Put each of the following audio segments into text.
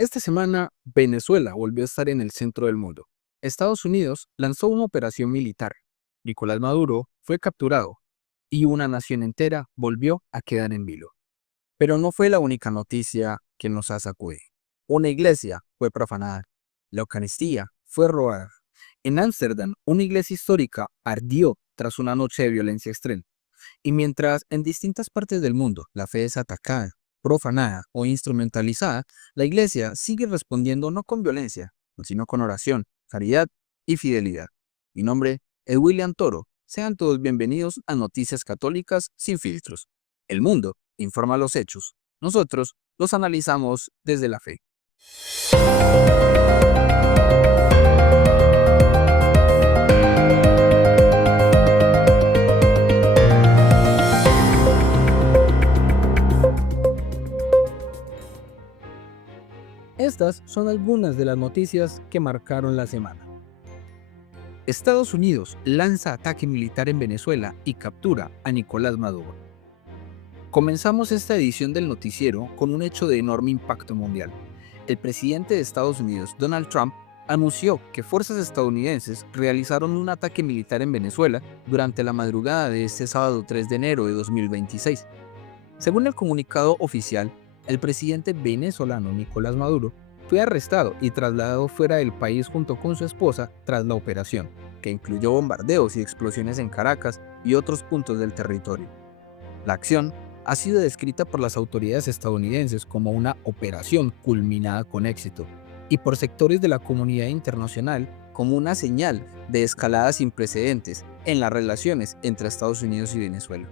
Esta semana, Venezuela volvió a estar en el centro del mundo. Estados Unidos lanzó una operación militar. Nicolás Maduro fue capturado y una nación entera volvió a quedar en vilo. Pero no fue la única noticia que nos ha sacudido. Una iglesia fue profanada. La Eucaristía fue robada. En Ámsterdam, una iglesia histórica ardió tras una noche de violencia extrema. Y mientras en distintas partes del mundo la fe es atacada, profanada o instrumentalizada, la Iglesia sigue respondiendo no con violencia, sino con oración, caridad y fidelidad. Mi nombre es William Toro. Sean todos bienvenidos a Noticias Católicas sin filtros. El mundo informa los hechos. Nosotros los analizamos desde la fe. Estas son algunas de las noticias que marcaron la semana. Estados Unidos lanza ataque militar en Venezuela y captura a Nicolás Maduro. Comenzamos esta edición del noticiero con un hecho de enorme impacto mundial. El presidente de Estados Unidos, Donald Trump, anunció que fuerzas estadounidenses realizaron un ataque militar en Venezuela durante la madrugada de este sábado 3 de enero de 2026. Según el comunicado oficial, el presidente venezolano Nicolás Maduro fue arrestado y trasladado fuera del país junto con su esposa tras la operación, que incluyó bombardeos y explosiones en Caracas y otros puntos del territorio. La acción ha sido descrita por las autoridades estadounidenses como una operación culminada con éxito y por sectores de la comunidad internacional como una señal de escalada sin precedentes en las relaciones entre Estados Unidos y Venezuela.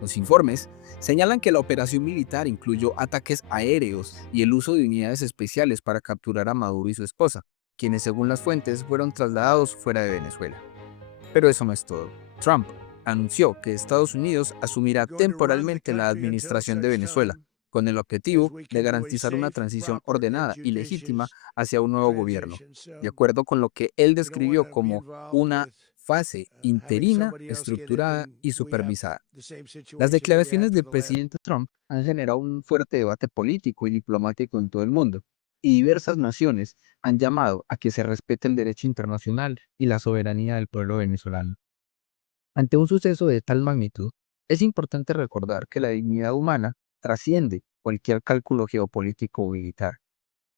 Los informes señalan que la operación militar incluyó ataques aéreos y el uso de unidades especiales para capturar a Maduro y su esposa, quienes según las fuentes fueron trasladados fuera de Venezuela. Pero eso no es todo. Trump anunció que Estados Unidos asumirá temporalmente la administración de Venezuela, con el objetivo de garantizar una transición ordenada y legítima hacia un nuevo gobierno, de acuerdo con lo que él describió como una fase interina, estructurada y supervisada. Las declaraciones del presidente Trump han generado un fuerte debate político y diplomático en todo el mundo, y diversas naciones han llamado a que se respete el derecho internacional y la soberanía del pueblo venezolano. Ante un suceso de tal magnitud, es importante recordar que la dignidad humana trasciende cualquier cálculo geopolítico o militar.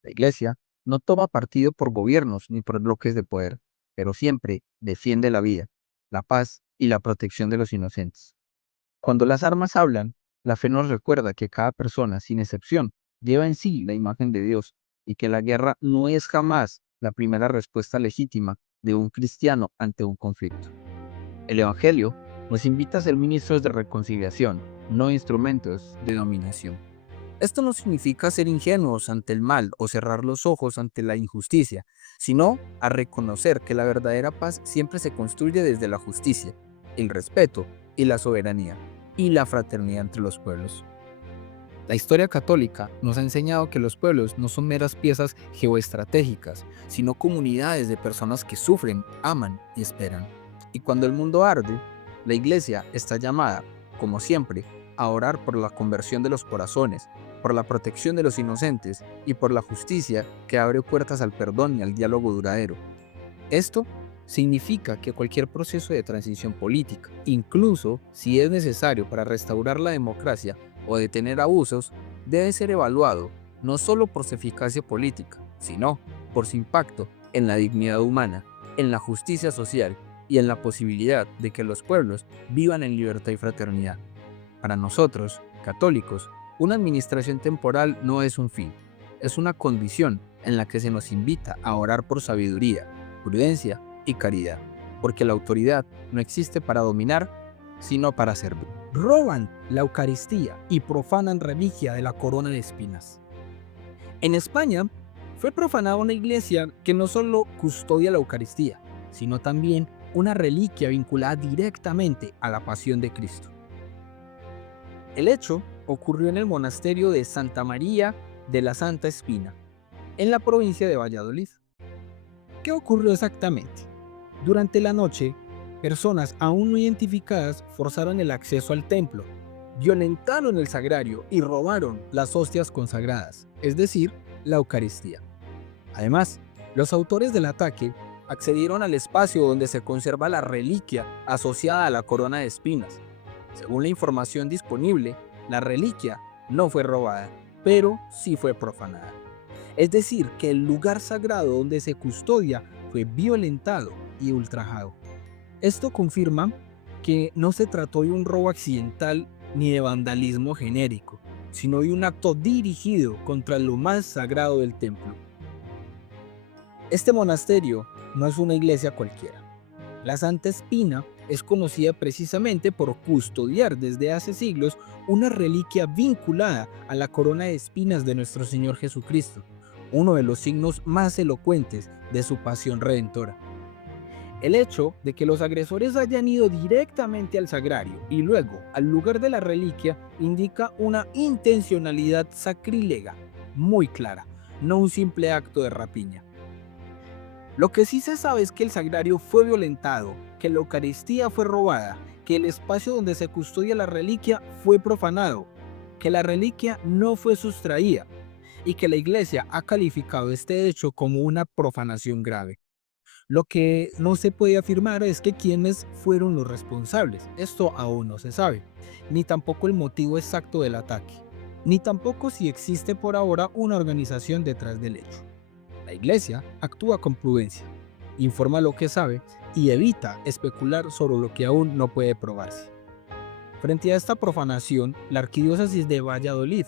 La Iglesia no toma partido por gobiernos ni por bloques de poder, pero siempre defiende la vida, la paz y la protección de los inocentes. Cuando las armas hablan, la fe nos recuerda que cada persona, sin excepción, lleva en sí la imagen de Dios y que la guerra no es jamás la primera respuesta legítima de un cristiano ante un conflicto. El Evangelio nos invita a ser ministros de reconciliación, no instrumentos de dominación. Esto no significa ser ingenuos ante el mal o cerrar los ojos ante la injusticia, sino a reconocer que la verdadera paz siempre se construye desde la justicia, el respeto y la soberanía, y la fraternidad entre los pueblos. La historia católica nos ha enseñado que los pueblos no son meras piezas geoestratégicas, sino comunidades de personas que sufren, aman y esperan. Y cuando el mundo arde, la Iglesia está llamada, como siempre, a orar por la conversión de los corazones, por la protección de los inocentes y por la justicia que abre puertas al perdón y al diálogo duradero. Esto significa que cualquier proceso de transición política, incluso si es necesario para restaurar la democracia o detener abusos, debe ser evaluado no solo por su eficacia política, sino por su impacto en la dignidad humana, en la justicia social y en la posibilidad de que los pueblos vivan en libertad y fraternidad. Para nosotros, católicos, una administración temporal no es un fin, es una condición en la que se nos invita a orar por sabiduría, prudencia y caridad, porque la autoridad no existe para dominar, sino para servir. Roban la Eucaristía y profanan reliquia de la corona de espinas. En España, fue profanada una iglesia que no solo custodia la Eucaristía, sino también una reliquia vinculada directamente a la pasión de Cristo. El hecho ocurrió en el monasterio de Santa María de la Santa Espina, en la provincia de Valladolid. ¿Qué ocurrió exactamente? Durante la noche, personas aún no identificadas forzaron el acceso al templo, violentaron el sagrario y robaron las hostias consagradas, es decir, la Eucaristía. Además, los autores del ataque accedieron al espacio donde se conserva la reliquia asociada a la corona de espinas. Según la información disponible, la reliquia no fue robada, pero sí fue profanada. Es decir, que el lugar sagrado donde se custodia fue violentado y ultrajado. Esto confirma que no se trató de un robo accidental ni de vandalismo genérico, sino de un acto dirigido contra lo más sagrado del templo. Este monasterio no es una iglesia cualquiera. La Santa Espina es conocida precisamente por custodiar desde hace siglos una reliquia vinculada a la corona de espinas de nuestro Señor Jesucristo, uno de los signos más elocuentes de su pasión redentora. El hecho de que los agresores hayan ido directamente al sagrario y luego al lugar de la reliquia indica una intencionalidad sacrílega muy clara, no un simple acto de rapiña. Lo que sí se sabe es que el sagrario fue violentado, que la Eucaristía fue robada, que el espacio donde se custodia la reliquia fue profanado, que la reliquia no fue sustraída y que la Iglesia ha calificado este hecho como una profanación grave. Lo que no se puede afirmar es que quiénes fueron los responsables. Esto aún no se sabe, ni tampoco el motivo exacto del ataque, ni tampoco si existe por ahora una organización detrás del hecho. La Iglesia actúa con prudencia, informa lo que sabe y evita especular sobre lo que aún no puede probarse. Frente a esta profanación, la Arquidiócesis de Valladolid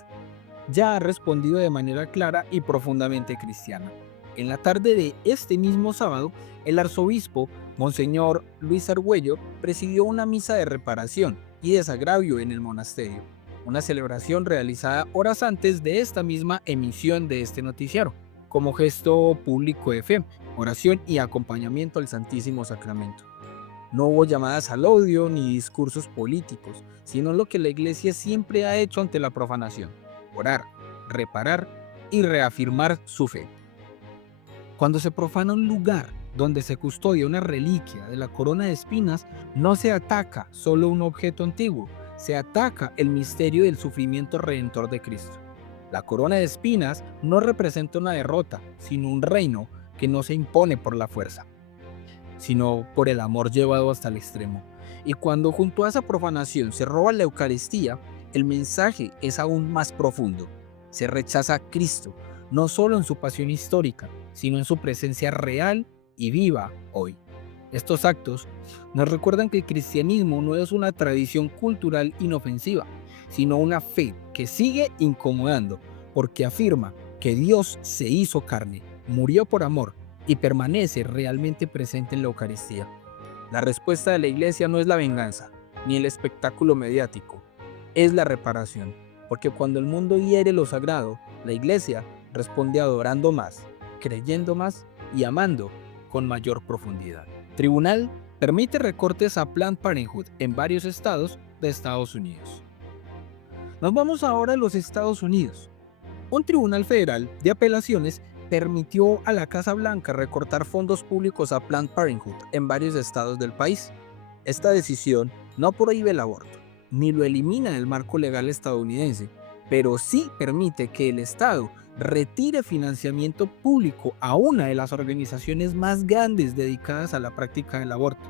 ya ha respondido de manera clara y profundamente cristiana. En la tarde de este mismo sábado, el arzobispo, Monseñor Luis Argüello, presidió una misa de reparación y desagravio en el monasterio, una celebración realizada horas antes de esta misma emisión de este noticiero, como gesto público de fe, oración y acompañamiento al Santísimo Sacramento. No hubo llamadas al odio ni discursos políticos, sino lo que la Iglesia siempre ha hecho ante la profanación: orar, reparar y reafirmar su fe. Cuando se profana un lugar donde se custodia una reliquia de la corona de espinas, no se ataca solo un objeto antiguo, se ataca el misterio del sufrimiento redentor de Cristo. La corona de espinas no representa una derrota, sino un reino que no se impone por la fuerza, sino por el amor llevado hasta el extremo. Y cuando junto a esa profanación se roba la Eucaristía, el mensaje es aún más profundo. Se rechaza a Cristo, no solo en su pasión histórica, sino en su presencia real y viva hoy. Estos actos nos recuerdan que el cristianismo no es una tradición cultural inofensiva, sino una fe que sigue incomodando, porque afirma que Dios se hizo carne, murió por amor y permanece realmente presente en la Eucaristía. La respuesta de la Iglesia no es la venganza, ni el espectáculo mediático, es la reparación, porque cuando el mundo hiere lo sagrado, la Iglesia responde adorando más, creyendo más y amando con mayor profundidad. Tribunal permite recortes a Planned Parenthood en varios estados de Estados Unidos. Nos vamos ahora a los Estados Unidos. Un tribunal federal de apelaciones permitió a la Casa Blanca recortar fondos públicos a Planned Parenthood en varios estados del país. Esta decisión no prohíbe el aborto, ni lo elimina del marco legal estadounidense, pero sí permite que el Estado retire financiamiento público a una de las organizaciones más grandes dedicadas a la práctica del aborto.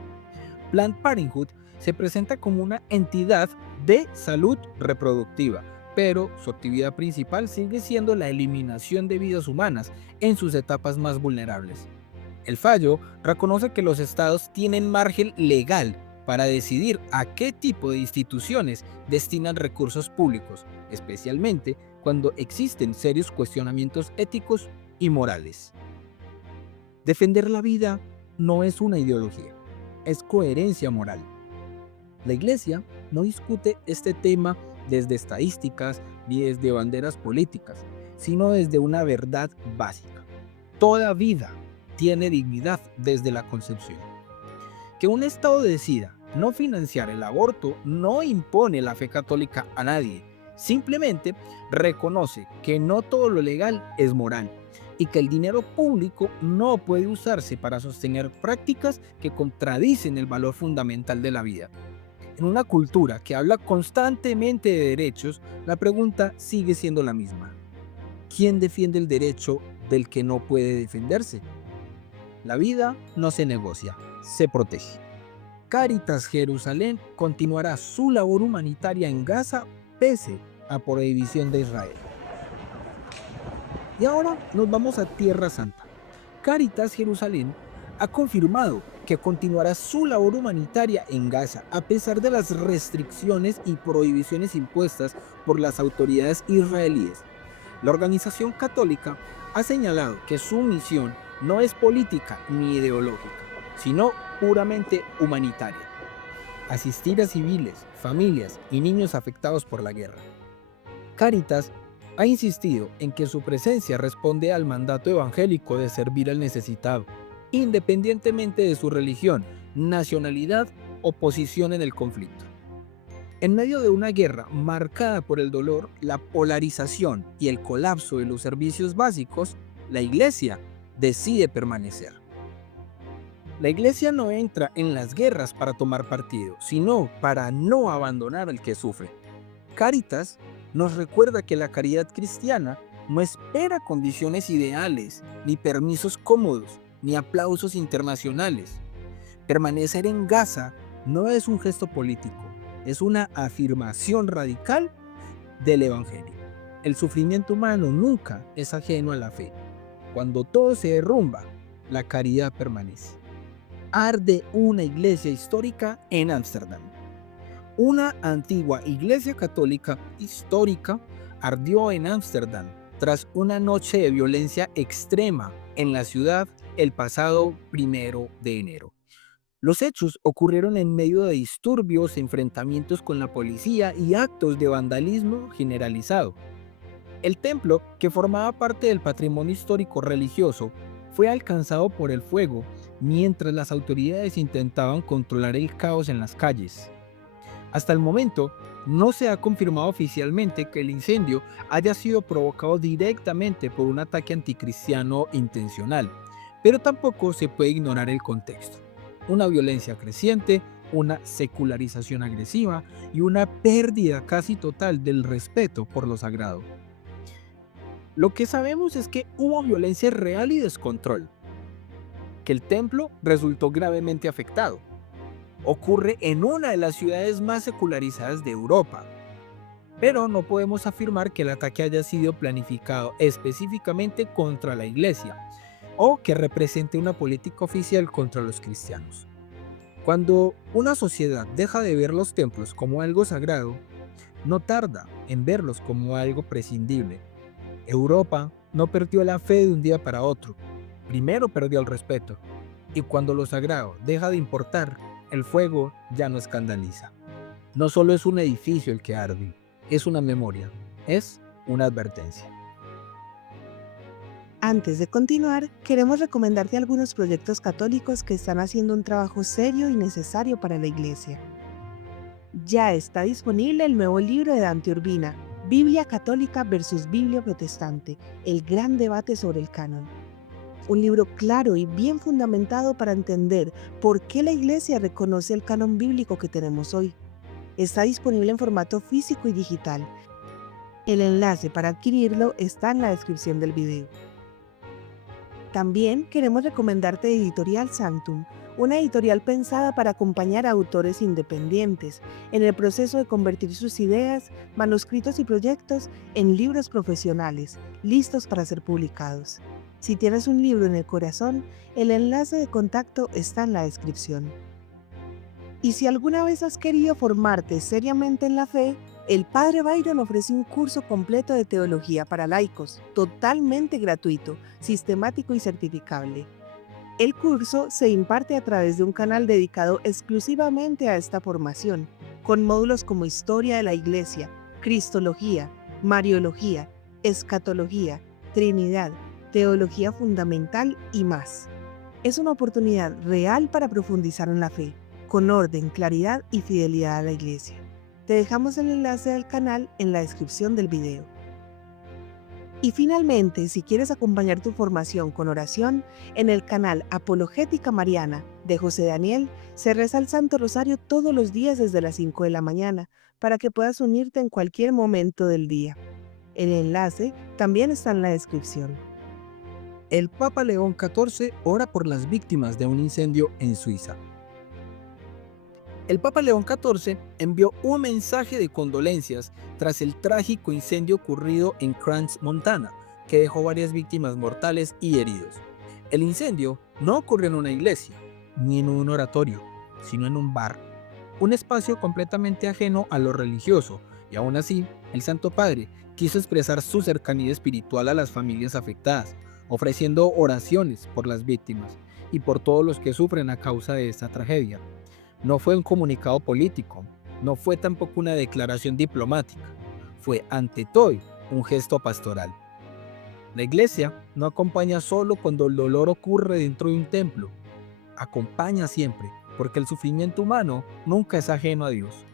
Planned Parenthood se presenta como una entidad de salud reproductiva, pero su actividad principal sigue siendo la eliminación de vidas humanas en sus etapas más vulnerables. El fallo reconoce que los estados tienen margen legal para decidir a qué tipo de instituciones destinan recursos públicos, especialmente cuando existen serios cuestionamientos éticos y morales. Defender la vida no es una ideología, es coherencia moral. La Iglesia no discute este tema desde estadísticas ni desde banderas políticas, sino desde una verdad básica. Toda vida tiene dignidad desde la concepción. Que un Estado decida no financiar el aborto no impone la fe católica a nadie, simplemente reconoce que no todo lo legal es moral y que el dinero público no puede usarse para sostener prácticas que contradicen el valor fundamental de la vida. En una cultura que habla constantemente de derechos, la pregunta sigue siendo la misma: ¿Quién defiende el derecho del que no puede defenderse? La vida no se negocia, se protege. Cáritas Jerusalén continuará su labor humanitaria en Gaza pese a prohibición de Israel. Y ahora nos vamos a Tierra Santa. Cáritas Jerusalén ha confirmado que continuará su labor humanitaria en Gaza a pesar de las restricciones y prohibiciones impuestas por las autoridades israelíes. La organización católica ha señalado que su misión no es política ni ideológica, sino puramente humanitaria: asistir a civiles, familias y niños afectados por la guerra. Cáritas ha insistido en que su presencia responde al mandato evangélico de servir al necesitado, independientemente de su religión, nacionalidad o posición en el conflicto. En medio de una guerra marcada por el dolor, la polarización y el colapso de los servicios básicos, la Iglesia decide permanecer. La Iglesia no entra en las guerras para tomar partido, sino para no abandonar al que sufre. Cáritas nos recuerda que la caridad cristiana no espera condiciones ideales, ni permisos cómodos, ni aplausos internacionales. Permanecer en Gaza no es un gesto político, es una afirmación radical del Evangelio. El sufrimiento humano nunca es ajeno a la fe. Cuando todo se derrumba, la caridad permanece. Arde una iglesia histórica en Ámsterdam. Una antigua iglesia católica histórica ardió en Ámsterdam tras una noche de violencia extrema en la ciudad el pasado 1 de enero. Los hechos ocurrieron en medio de disturbios, enfrentamientos con la policía y actos de vandalismo generalizado. El templo, que formaba parte del patrimonio histórico religioso, fue alcanzado por el fuego mientras las autoridades intentaban controlar el caos en las calles. Hasta el momento, no se ha confirmado oficialmente que el incendio haya sido provocado directamente por un ataque anticristiano intencional, pero tampoco se puede ignorar el contexto: una violencia creciente, una secularización agresiva y una pérdida casi total del respeto por lo sagrado. Lo que sabemos es que hubo violencia real y descontrol, que el templo resultó gravemente afectado. Ocurre en una de las ciudades más secularizadas de Europa, pero no podemos afirmar que el ataque haya sido planificado específicamente contra la iglesia o que represente una política oficial contra los cristianos. Cuando una sociedad deja de ver los templos como algo sagrado, no tarda en verlos como algo prescindible. Europa no perdió la fe de un día para otro. Primero perdió el respeto, y cuando lo sagrado deja de importar, el fuego ya no escandaliza. No solo es un edificio el que arde, es una memoria, es una advertencia. Antes de continuar, queremos recomendarte algunos proyectos católicos que están haciendo un trabajo serio y necesario para la Iglesia. Ya está disponible el nuevo libro de Dante Urbina, Biblia Católica versus Biblia Protestante, el gran debate sobre el canon. Un libro claro y bien fundamentado para entender por qué la Iglesia reconoce el canon bíblico que tenemos hoy. Está disponible en formato físico y digital. El enlace para adquirirlo está en la descripción del video. También queremos recomendarte Editorial Sanctum, una editorial pensada para acompañar a autores independientes en el proceso de convertir sus ideas, manuscritos y proyectos en libros profesionales, listos para ser publicados. Si tienes un libro en el corazón, el enlace de contacto está en la descripción. Y si alguna vez has querido formarte seriamente en la fe, el Padre Byron ofrece un curso completo de teología para laicos, totalmente gratuito, sistemático y certificable. El curso se imparte a través de un canal dedicado exclusivamente a esta formación, con módulos como Historia de la Iglesia, Cristología, Mariología, Escatología, Trinidad, Teología Fundamental y más. Es una oportunidad real para profundizar en la fe, con orden, claridad y fidelidad a la Iglesia. Te dejamos el enlace al canal en la descripción del video. Y finalmente, si quieres acompañar tu formación con oración, en el canal Apologética Mariana de José Daniel se reza el Santo Rosario todos los días desde las 5 de la mañana para que puedas unirte en cualquier momento del día. El enlace también está en la descripción. El Papa León XIV ora por las víctimas de un incendio en Suiza. El Papa León XIV envió un mensaje de condolencias tras el trágico incendio ocurrido en Crans, Montana, que dejó varias víctimas mortales y heridos. El incendio no ocurrió en una iglesia, ni en un oratorio, sino en un bar, un espacio completamente ajeno a lo religioso, y aún así, el Santo Padre quiso expresar su cercanía espiritual a las familias afectadas, ofreciendo oraciones por las víctimas y por todos los que sufren a causa de esta tragedia. No fue un comunicado político, no fue tampoco una declaración diplomática, fue ante todo un gesto pastoral. La iglesia no acompaña solo cuando el dolor ocurre dentro de un templo, acompaña siempre, porque el sufrimiento humano nunca es ajeno a Dios.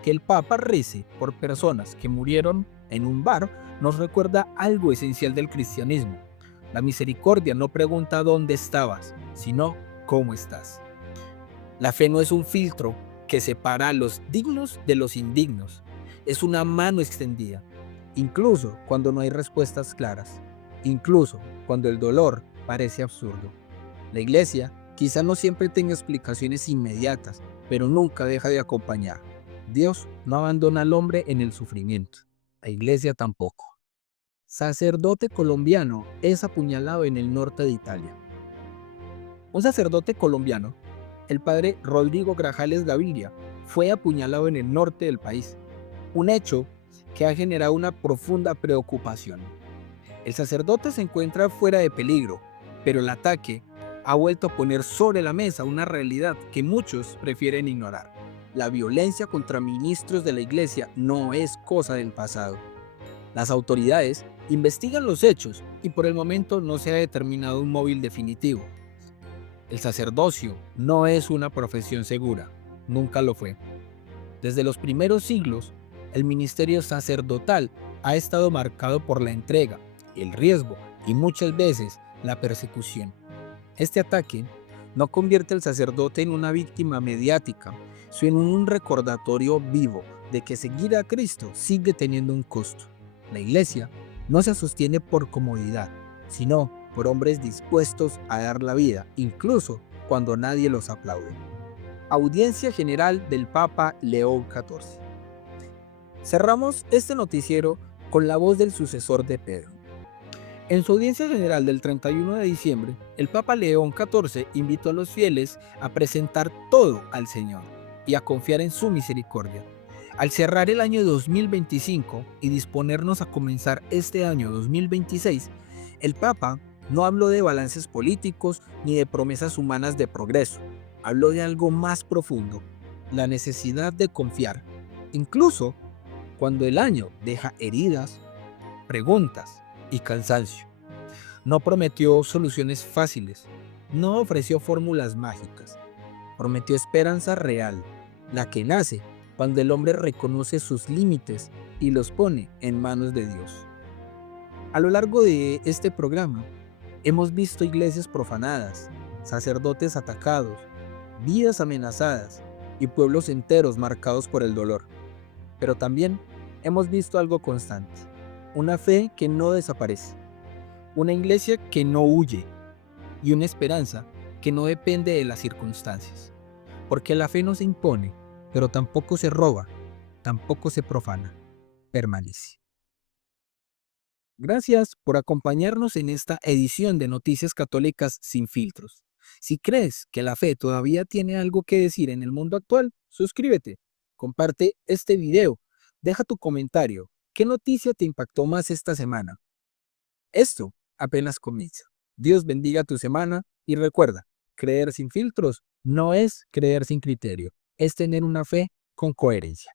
Que el Papa rece por personas que murieron en un bar nos recuerda algo esencial del cristianismo. La misericordia no pregunta dónde estabas, sino cómo estás. La fe no es un filtro que separa a los dignos de los indignos. Es una mano extendida, incluso cuando no hay respuestas claras, incluso cuando el dolor parece absurdo. La iglesia quizá no siempre tenga explicaciones inmediatas, pero nunca deja de acompañar. Dios no abandona al hombre en el sufrimiento. La iglesia tampoco. Sacerdote colombiano es apuñalado en el norte de Italia. Un sacerdote colombiano, el padre Rodrigo Grajales Gaviria, fue apuñalado en el norte del país, un hecho que ha generado una profunda preocupación. El sacerdote se encuentra fuera de peligro, pero el ataque ha vuelto a poner sobre la mesa una realidad que muchos prefieren ignorar. La violencia contra ministros de la iglesia no es cosa del pasado. Las autoridades investigan los hechos y por el momento no se ha determinado un móvil definitivo. El sacerdocio no es una profesión segura, nunca lo fue. Desde los primeros siglos, el ministerio sacerdotal ha estado marcado por la entrega, el riesgo y muchas veces la persecución. Este ataque no convierte al sacerdote en una víctima mediática, sino en un recordatorio vivo de que seguir a Cristo sigue teniendo un costo. La iglesia no se sostiene por comodidad, sino por hombres dispuestos a dar la vida, incluso cuando nadie los aplaude. Audiencia General del Papa León XIV. Cerramos este noticiero con la voz del sucesor de Pedro. En su audiencia general del 31 de diciembre, el Papa León XIV invitó a los fieles a presentar todo al Señor y a confiar en su misericordia. Al cerrar el año 2025 y disponernos a comenzar este año 2026, el Papa no habló de balances políticos ni de promesas humanas de progreso. Habló de algo más profundo, la necesidad de confiar, incluso cuando el año deja heridas, preguntas y cansancio. No prometió soluciones fáciles, no ofreció fórmulas mágicas, prometió esperanza real, la que nace cuando el hombre reconoce sus límites y los pone en manos de Dios. A lo largo de este programa, hemos visto iglesias profanadas, sacerdotes atacados, vidas amenazadas y pueblos enteros marcados por el dolor. Pero también hemos visto algo constante, una fe que no desaparece, una iglesia que no huye y una esperanza que no depende de las circunstancias. Porque la fe no se impone, pero tampoco se roba, tampoco se profana, permanece. Gracias por acompañarnos en esta edición de Noticias Católicas sin filtros. Si crees que la fe todavía tiene algo que decir en el mundo actual, suscríbete, comparte este video, deja tu comentario. ¿Qué noticia te impactó más esta semana? Esto apenas comienza. Dios bendiga tu semana y recuerda, creer sin filtros no es creer sin criterio, es tener una fe con coherencia.